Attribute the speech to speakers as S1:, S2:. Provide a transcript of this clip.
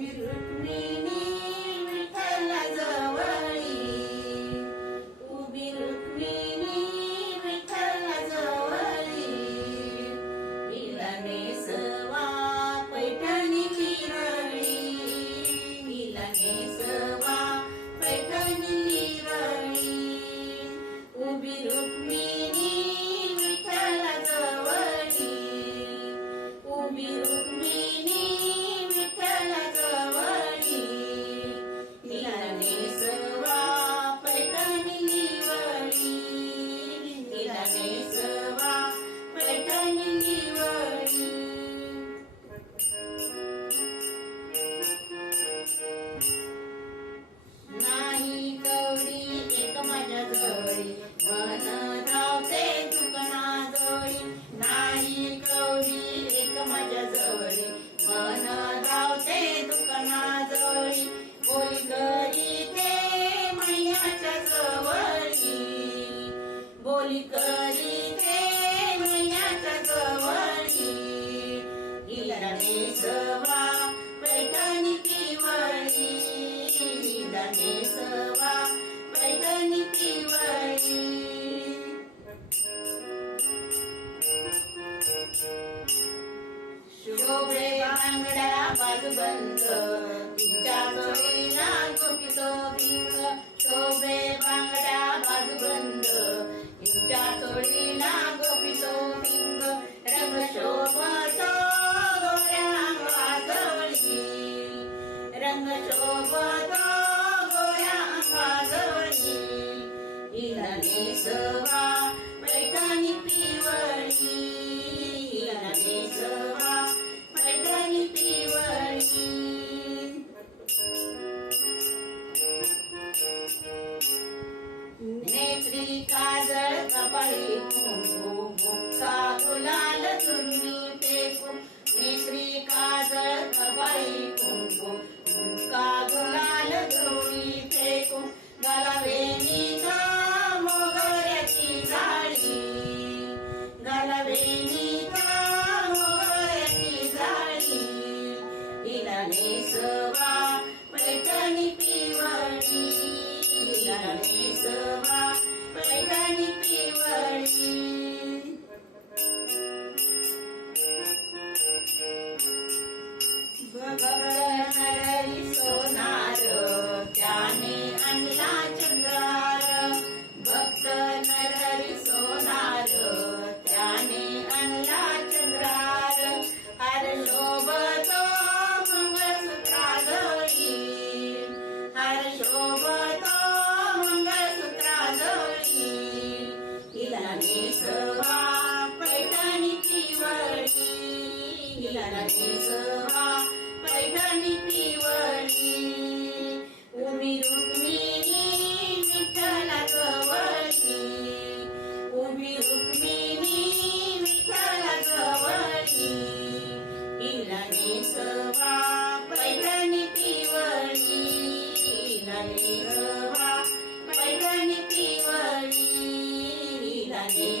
S1: bir बांगड्या बाजूबंद तिच्या चोळीला गोपितो भिंग शोभे बांगड्या बाजूबंद तिच्या चोळीला गोपितो भिंग रंग शोभतो गोऱ्या वाजवळी रंग शोभतो गोऱ्या वाजवळी हिला नेसवा पैठणी पिव. तुम्ही फेकून फेकू नेत्री काजळ कपाळी केसवा पैठणी उभी रुक्मिणी विठ्ठला कवळी उभी रुक्मिणी Brasil.